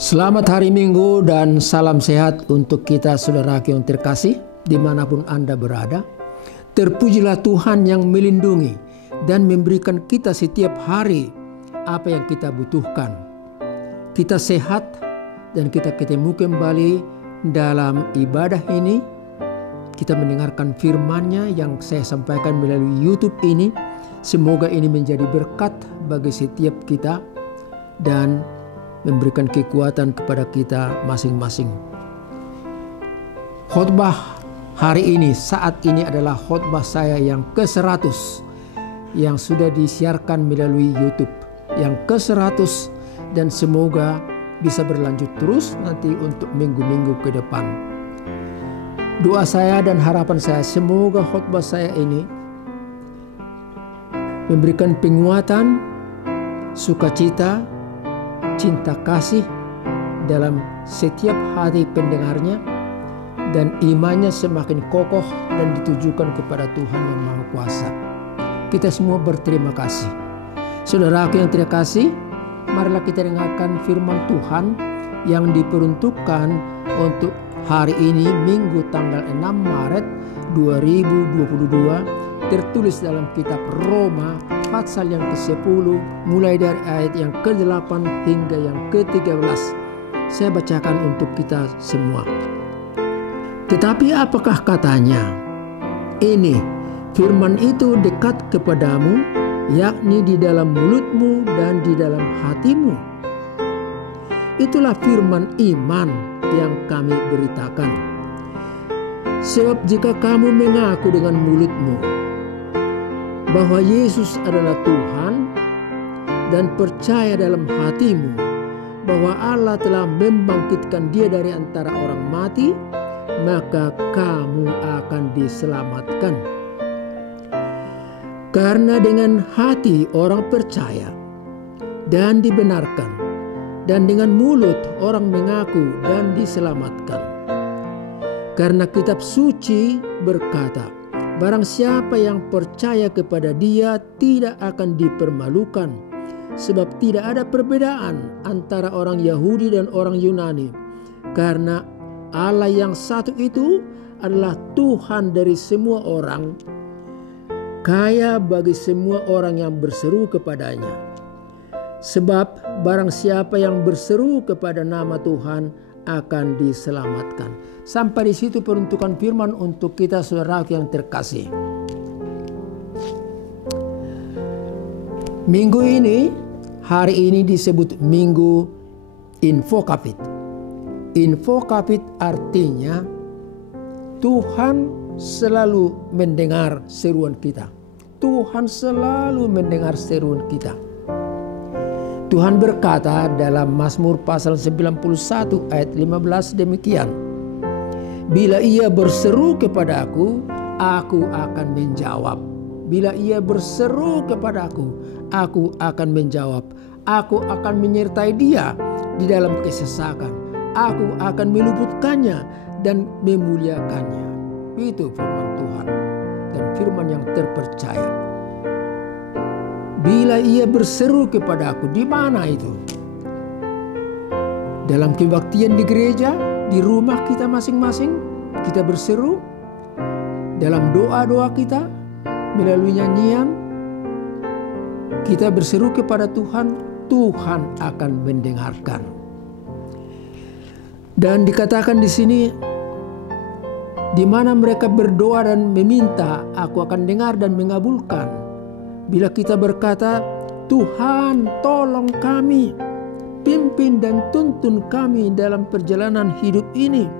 Selamat hari Minggu dan salam sehat untuk kita saudara yang terkasih dimanapun Anda berada. Terpujilah Tuhan yang melindungi dan memberikan kita setiap hari apa yang kita butuhkan. Kita sehat dan kita ketemu kembali dalam ibadah ini. Kita mendengarkan firman-Nya yang saya sampaikan melalui YouTube ini. Semoga ini menjadi berkat bagi setiap kita dan memberikan kekuatan kepada kita masing-masing. Khotbah hari ini, saat ini adalah khotbah saya yang ke-100 yang sudah disiarkan melalui YouTube. Yang ke-100 dan semoga bisa berlanjut terus nanti untuk minggu-minggu ke depan. Doa saya dan harapan saya semoga khotbah saya ini memberikan penguatan, sukacita, cinta kasih dalam setiap hati pendengarnya dan imannya semakin kokoh dan ditujukan kepada Tuhan yang Maha Kuasa. Kita semua berterima kasih. Saudaraku yang terkasih, marilah kita dengarkan firman Tuhan yang diperuntukkan untuk hari ini Minggu tanggal 6 Maret 2022 tertulis dalam kitab Roma pasal yang ke-10 mulai dari ayat yang ke-8 hingga yang ke-13. Saya bacakan untuk kita semua. Tetapi apakah katanya? Ini firman itu dekat kepadamu, yakni di dalam mulutmu dan di dalam hatimu. Itulah firman iman yang kami beritakan. Sebab jika kamu mengaku dengan mulutmu bahwa Yesus adalah Tuhan dan percaya dalam hatimu bahwa Allah telah membangkitkan Dia dari antara orang mati, maka kamu akan diselamatkan. Karena dengan hati orang percaya dan dibenarkan, dan dengan mulut orang mengaku dan diselamatkan. Karena kitab suci berkata, barang siapa yang percaya kepada Dia tidak akan dipermalukan, sebab tidak ada perbedaan antara orang Yahudi dan orang Yunani, karena Allah yang satu itu adalah Tuhan dari semua orang, kaya bagi semua orang yang berseru kepadanya. Sebab barang siapa yang berseru kepada nama Tuhan akan diselamatkan. Sampai di situ peruntukan firman untuk kita saudara yang terkasih. Minggu ini, hari ini disebut Minggu Infokapit. Infokapit artinya Tuhan selalu mendengar seruan kita. Tuhan selalu mendengar seruan kita. Tuhan berkata dalam Mazmur pasal 91 ayat 15 demikian. Bila ia berseru kepadaku, aku akan menjawab. Bila ia berseru kepadaku, aku akan menjawab. Aku akan menyertai dia di dalam kesesakan. Aku akan meluputkannya dan memuliakannya. Itu firman Tuhan dan firman yang terpercaya. Bila ia berseru kepada aku, di mana itu? Dalam kebaktian di gereja, di rumah kita masing-masing, kita berseru. Dalam doa-doa kita, melalui nyanyian, kita berseru kepada Tuhan, Tuhan akan mendengarkan. Dan dikatakan di sini, di mana mereka berdoa dan meminta, aku akan dengar dan mengabulkan. Bila kita berkata, Tuhan tolong kami, pimpin dan tuntun kami dalam perjalanan hidup ini,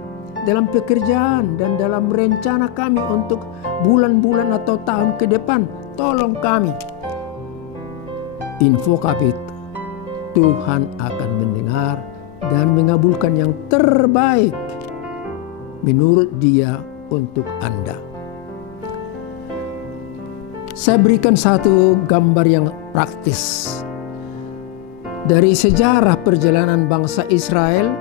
dalam pekerjaan dan dalam rencana kami untuk bulan-bulan atau tahun ke depan, tolong kami. Infokapit, Tuhan akan mendengar dan mengabulkan yang terbaik menurut Dia untuk Anda. Saya berikan satu gambar yang praktis dari sejarah perjalanan bangsa Israel,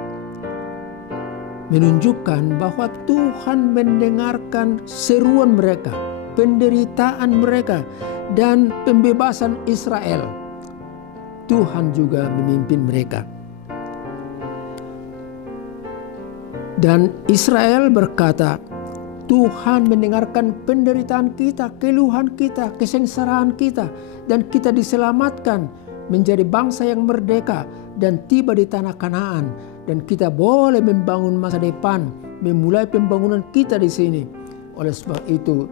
menunjukkan bahwa Tuhan mendengarkan seruan mereka, penderitaan mereka, dan pembebasan Israel. Tuhan juga memimpin mereka. Dan Israel berkata, Tuhan mendengarkan penderitaan kita, keluhan kita, kesengsaraan kita, dan kita diselamatkan menjadi bangsa yang merdeka dan tiba di tanah Kanaan, dan kita boleh membangun masa depan, memulai pembangunan kita di sini. Oleh sebab itu,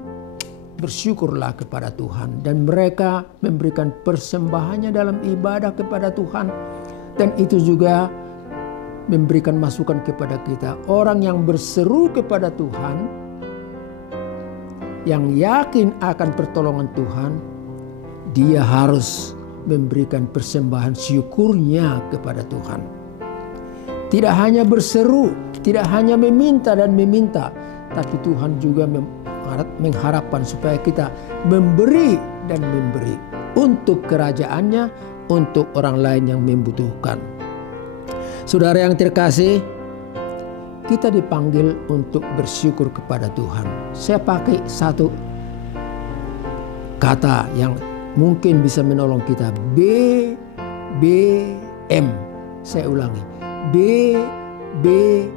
bersyukurlah kepada Tuhan, dan mereka memberikan persembahannya dalam ibadah kepada Tuhan, dan itu juga memberikan masukan kepada kita. Orang yang berseru kepada Tuhan, yang yakin akan pertolongan Tuhan, dia harus memberikan persembahan syukurnya kepada Tuhan. Tidak hanya berseru, tidak hanya meminta dan meminta, tapi Tuhan juga mengharapkan supaya kita memberi dan memberi untuk kerajaannya, untuk orang lain yang membutuhkan. Saudara yang terkasih, kita dipanggil untuk bersyukur kepada Tuhan. Saya pakai satu kata yang mungkin bisa menolong kita. BBM. Saya ulangi. BBM.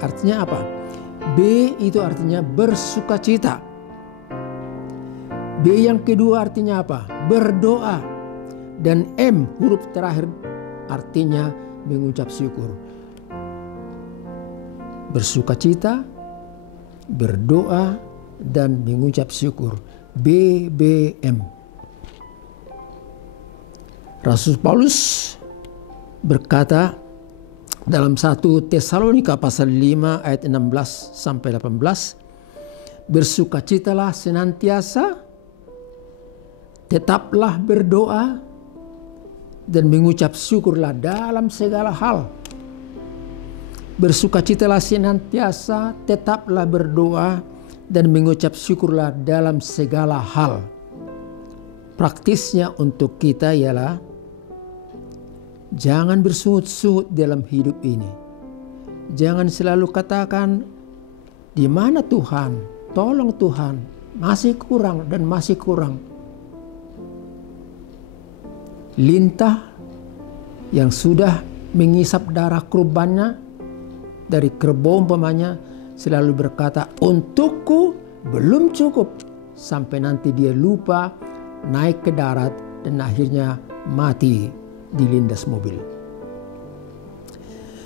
Artinya apa? B itu artinya bersukacita. B yang kedua artinya apa? Berdoa. Dan M huruf terakhir artinya mengucap syukur. Bersukacita, berdoa, dan mengucap syukur. BBM. Rasul Paulus berkata dalam 1 Tesalonika pasal 5 ayat 16 sampai 18, bersukacitalah senantiasa, tetaplah berdoa, dan mengucap syukurlah dalam segala hal. Bersukacitalah senantiasa, tetaplah berdoa, dan mengucap syukurlah dalam segala hal. Praktisnya untuk kita ialah jangan bersungut-sungut dalam hidup ini. Jangan selalu katakan, di mana Tuhan? Tolong Tuhan, masih kurang dan masih kurang. Lintah yang sudah mengisap darah kurbannya dari kerbau umpamanya selalu berkata, untukku belum cukup, sampai nanti dia lupa, naik ke darat, dan akhirnya mati dilindas mobil.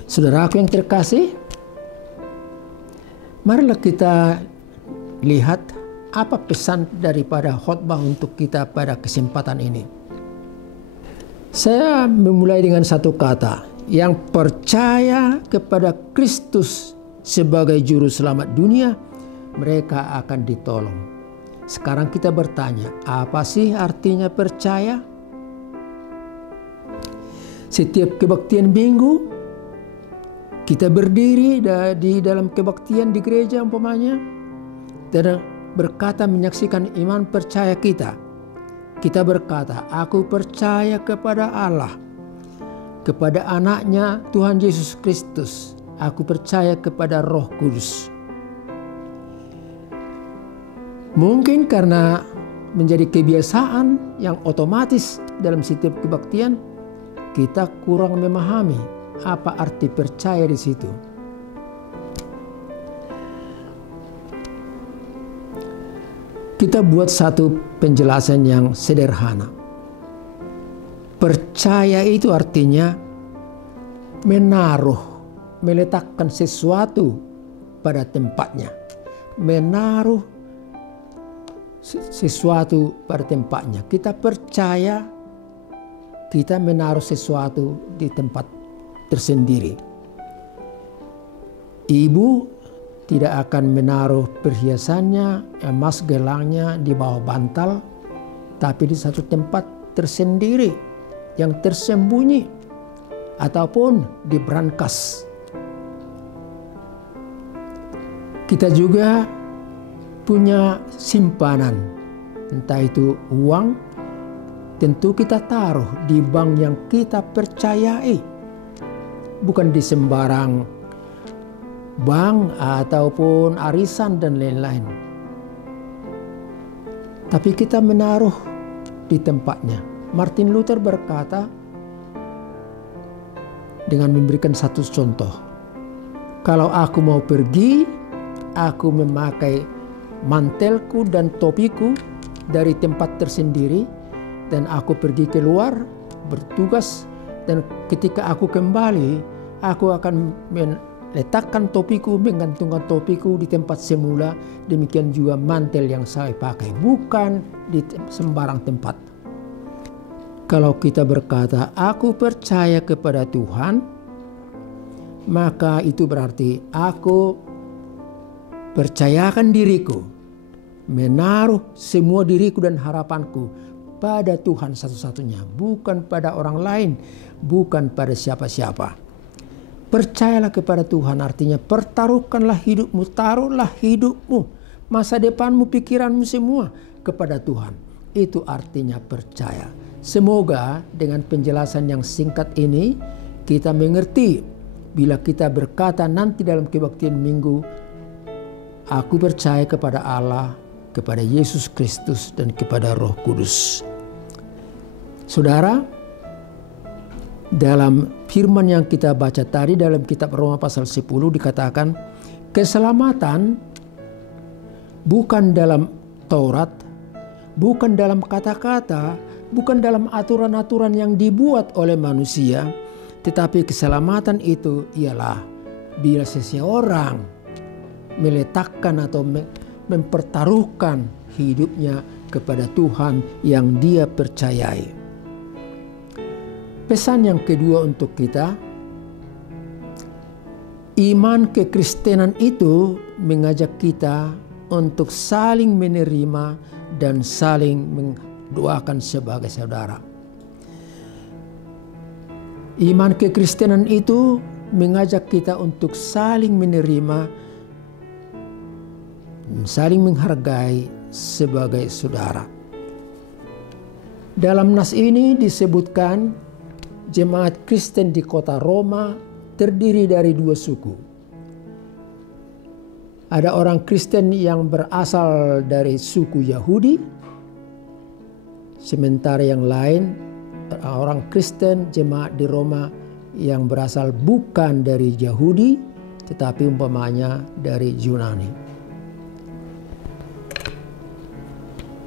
Saudaraku yang terkasih, marilah kita lihat apa pesan daripada khotbah untuk kita pada kesempatan ini. Saya memulai dengan satu kata, yang percaya kepada Kristus sebagai juru selamat dunia, mereka akan ditolong. Sekarang kita bertanya, apa sih artinya percaya? Setiap kebaktian minggu, kita berdiri di dalam kebaktian di gereja umpamanya, dan berkata menyaksikan iman percaya kita. Kita berkata, aku percaya kepada Allah, kepada anaknya Tuhan Yesus Kristus. Aku percaya kepada Roh Kudus. Mungkin karena menjadi kebiasaan yang otomatis dalam setiap kebaktian, kita kurang memahami apa arti percaya di situ. Kita buat satu penjelasan yang sederhana. Percaya itu artinya menaruh, meletakkan sesuatu pada tempatnya. Menaruh sesuatu pada tempatnya. Kita percaya, kita menaruh sesuatu di tempat tersendiri. Ibu tidak akan menaruh perhiasannya, emas gelangnya di bawah bantal, tapi di satu tempat tersendiri yang tersembunyi ataupun di brankas. Kita juga punya simpanan, entah itu uang, tentu kita taruh di bank yang kita percayai, bukan di sembarang bank ataupun arisan dan lain-lain. Tapi kita menaruh di tempatnya. Martin Luther berkata dengan memberikan satu contoh. Kalau aku mau pergi, aku memakai mantelku dan topiku dari tempat tersendiri, dan aku pergi keluar bertugas, dan ketika aku kembali, aku akan meletakkan topiku, menggantungkan topiku di tempat semula. Demikian juga mantel yang saya pakai, bukan di sembarang tempat. Kalau kita berkata, aku percaya kepada Tuhan, maka itu berarti aku percayakan diriku, menaruh semua diriku dan harapanku pada Tuhan satu-satunya, bukan pada orang lain, bukan pada siapa-siapa. Percayalah kepada Tuhan artinya pertaruhkanlah hidupmu, taruhlah hidupmu, masa depanmu, pikiranmu semua kepada Tuhan. Itu artinya percaya. Semoga dengan penjelasan yang singkat ini kita mengerti bila kita berkata nanti dalam kebaktian minggu, aku percaya kepada Allah, kepada Yesus Kristus, dan kepada Roh Kudus. Saudara, dalam firman yang kita baca tadi dalam kitab Roma pasal 10 dikatakan, keselamatan bukan dalam Taurat, bukan dalam kata-kata, bukan dalam aturan-aturan yang dibuat oleh manusia, tetapi keselamatan itu ialah bila seseorang meletakkan atau mempertaruhkan hidupnya kepada Tuhan yang dia percayai. Pesan yang kedua untuk kita, iman kekristenan itu mengajak kita untuk saling menerima dan saling mendoakan sebagai saudara. Iman kekristenan itu mengajak kita untuk saling menerima, saling menghargai sebagai saudara. Dalam nas ini disebutkan jemaat Kristen di kota Roma terdiri dari dua suku. Ada orang Kristen yang berasal dari suku Yahudi, sementara yang lain orang Kristen jemaat di Roma yang berasal bukan dari Yahudi, tetapi umpamanya dari Yunani.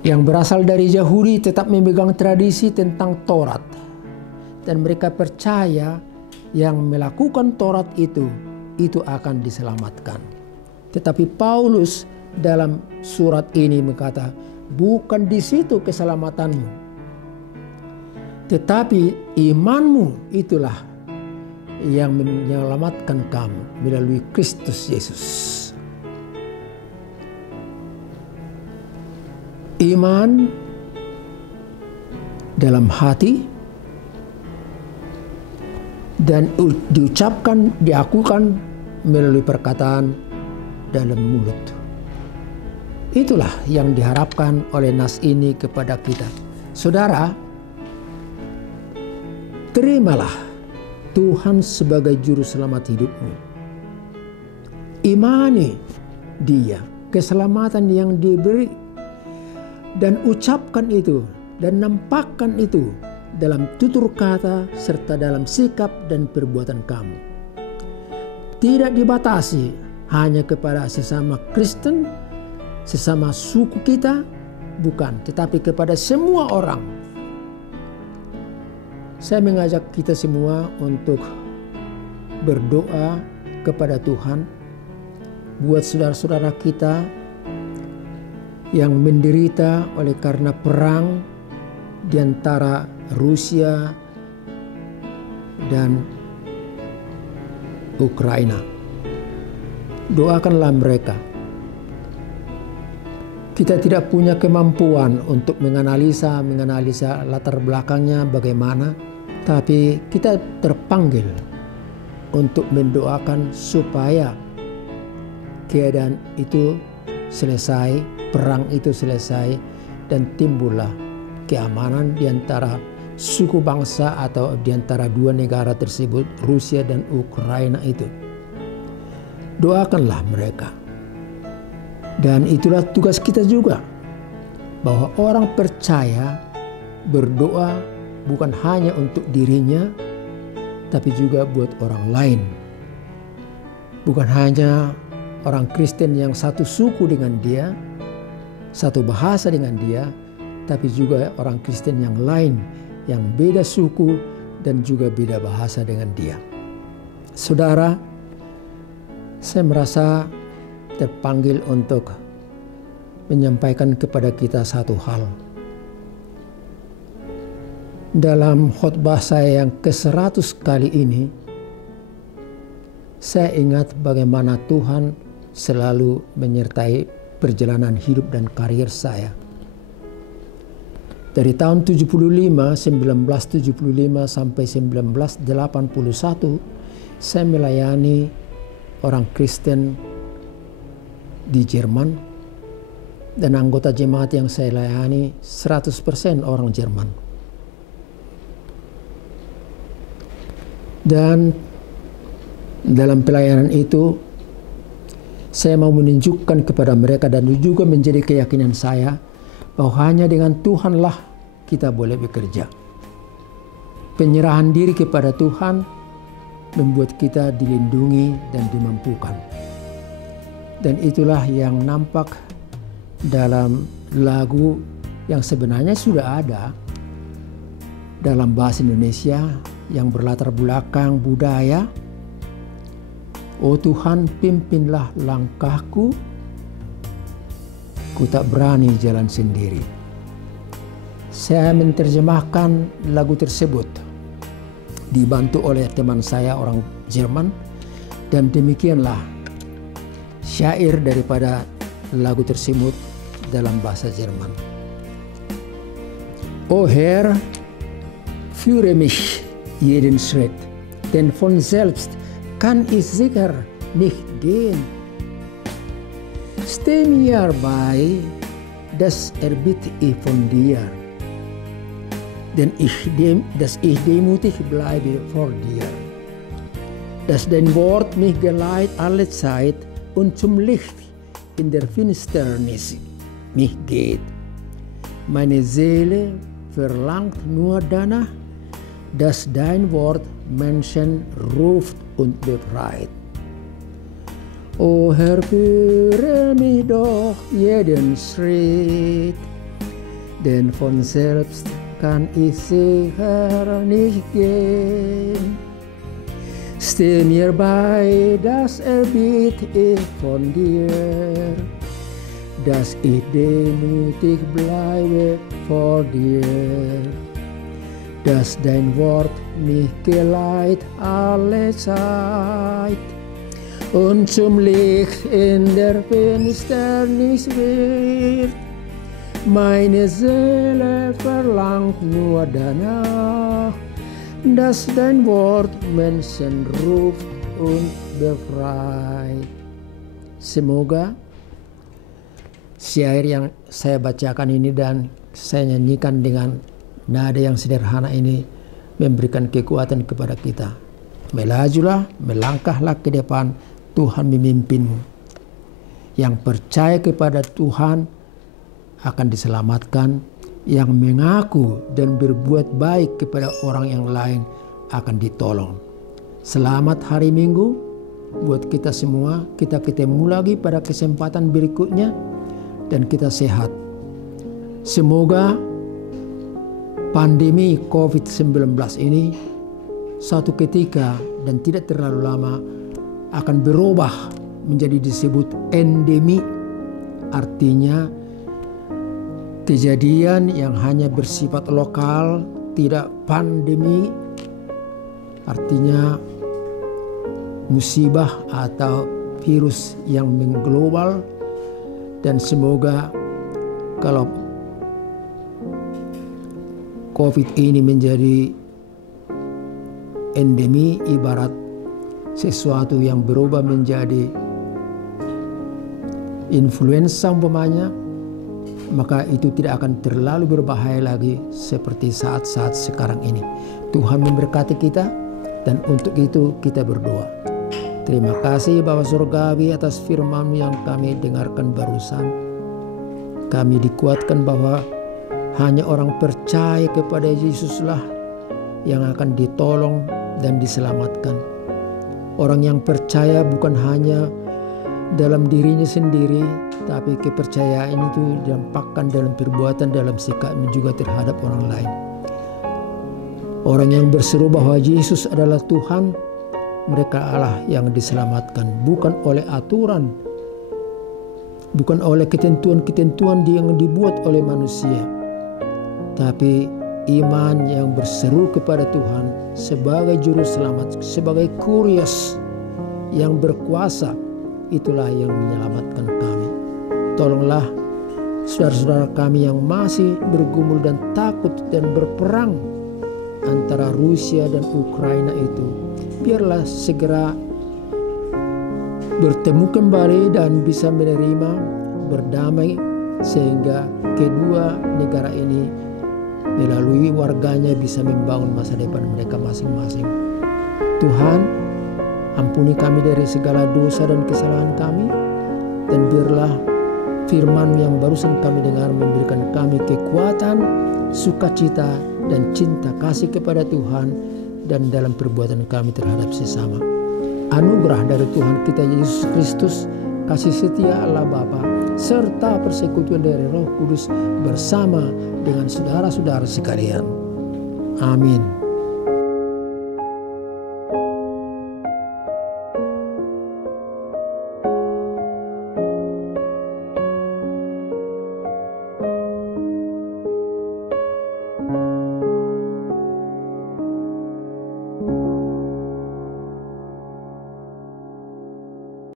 Yang berasal dari Yahudi tetap memegang tradisi tentang Taurat, dan mereka percaya yang melakukan Taurat itu akan diselamatkan. Tetapi Paulus dalam surat ini berkata, bukan di situ keselamatanmu, tetapi imanmu itulah yang menyelamatkan kamu melalui Kristus Yesus. Iman dalam hati dan diucapkan, diakukan melalui perkataan dalam mulut. Itulah yang diharapkan oleh nas ini kepada kita. Saudara, terimalah Tuhan sebagai juru selamat hidupmu. Imani Dia, keselamatan yang diberi, dan ucapkan itu dan nampakkan itu dalam tutur kata serta dalam sikap dan perbuatan kamu. Tidak dibatasi hanya kepada sesama Kristen, sesama suku kita, bukan, tetapi kepada semua orang. Saya mengajak kita semua untuk berdoa kepada Tuhan buat saudara-saudara kita yang menderita oleh karena perang di antara Rusia dan Ukraina. Doakanlah mereka. Kita tidak punya kemampuan untuk menganalisa latar belakangnya bagaimana, tapi kita terpanggil untuk mendoakan supaya keadaan itu selesai, perang itu selesai, dan timbullah keamanan di antara suku bangsa atau di antara dua negara tersebut, Rusia dan Ukraina itu. Doakanlah mereka. Dan itulah tugas kita juga, bahwa orang percaya berdoa bukan hanya untuk dirinya, tapi juga buat orang lain. Bukan hanya orang Kristen yang satu suku dengan dia, satu bahasa dengan dia, tapi juga orang Kristen yang lain yang beda suku dan juga beda bahasa dengan dia. Saudara, saya merasa terpanggil untuk menyampaikan kepada kita satu hal. Dalam khotbah saya yang ke-100 kali ini, saya ingat bagaimana Tuhan selalu menyertai perjalanan hidup dan karir saya. Dari tahun 1975 sampai 1981, saya melayani orang Kristen di Jerman, dan anggota jemaat yang saya layani 100% orang Jerman. Dan dalam pelayanan itu, saya mau menunjukkan kepada mereka dan juga menjadi keyakinan saya bahwa hanya dengan Tuhanlah kita boleh bekerja. Penyerahan diri kepada Tuhan membuat kita dilindungi dan dimampukan. Dan itulah yang nampak dalam lagu yang sebenarnya sudah ada dalam bahasa Indonesia yang berlatar belakang budaya. Oh Tuhan, pimpinlah langkahku, ku tak berani jalan sendiri. Saya menerjemahkan lagu tersebut dibantu oleh teman saya orang Jerman, dan demikianlah syair daripada lagu tersebut dalam bahasa Jerman. O Herr, führe mich jeden Schritt, denn von selbst kann ich sicher nicht gehen. Steh mir bei, das erbitte ich von dir, dass ich demütig bleibe vor dir, dass dein Wort mich geleitet alle Zeit und zum Licht in der Finsternis mich geht. Meine Seele verlangt nur danach, dass dein Wort Menschen ruft und befreit. O Herr, führe mich doch jeden Schritt, denn von selbst kann ich sicher nicht gehen. Steh mir bei, das erbitte ich von dir, dass ich demütig bleibe vor dir, dass dein Wort mich geleitet alle Zeit und zum Licht in der Finsternis wird. Meine Seele verlangt nur danach, dass dein Wort Menschen ruft und befreit. Semoga syair yang saya bacakan ini dan saya nyanyikan dengan nada yang sederhana ini memberikan kekuatan kepada kita. Melajulah, melangkahlah ke depan, Tuhan memimpinmu. Yang percaya kepada Tuhan akan diselamatkan, yang mengaku dan berbuat baik kepada orang yang lain akan ditolong. Selamat hari Minggu buat kita semua. Kita ketemu lagi pada kesempatan berikutnya dan kita sehat. Semoga pandemi COVID-19 ini suatu ketika dan tidak terlalu lama akan berubah menjadi disebut endemi, artinya kejadian yang hanya bersifat lokal, tidak pandemi, artinya musibah atau virus yang mengglobal. Dan semoga kalau COVID ini menjadi endemi, ibarat sesuatu yang berubah menjadi influenza umpamanya, maka itu tidak akan terlalu berbahaya lagi seperti saat-saat sekarang ini. Tuhan memberkati kita, dan untuk itu kita berdoa. Terima kasih Bapa Surgawi atas firman yang kami dengarkan barusan. Kami dikuatkan bahwa hanya orang percaya kepada Yesuslah yang akan ditolong dan diselamatkan. Orang yang percaya bukan hanya dalam dirinya sendiri, tapi kepercayaan itu didampakkan dalam perbuatan, dalam sikapnya juga terhadap orang lain. Orang yang berseru bahwa Yesus adalah Tuhan, mereka Allah yang diselamatkan, bukan oleh aturan, bukan oleh ketentuan-ketentuan yang dibuat oleh manusia, tapi iman yang berseru kepada Tuhan sebagai juru selamat, sebagai Kurios yang berkuasa, itulah yang menyelamatkan kami. Tolonglah saudara-saudara kami yang masih bergumul dan takut dan berperang antara Rusia dan Ukraina itu, biarlah segera bertemu kembali dan bisa menerima, berdamai, sehingga kedua negara ini melalui warganya bisa membangun masa depan mereka masing-masing. Tuhan, ampuni kami dari segala dosa dan kesalahan kami, dan biarlah firman yang barusan kami dengar memberikan kami kekuatan, sukacita, dan cinta kasih kepada Tuhan dan dalam perbuatan kami terhadap sesama. Anugerah dari Tuhan kita Yesus Kristus, kasih setia Allah Bapa, serta persekutuan dari Roh Kudus bersama dengan saudara-saudara sekalian. Amin.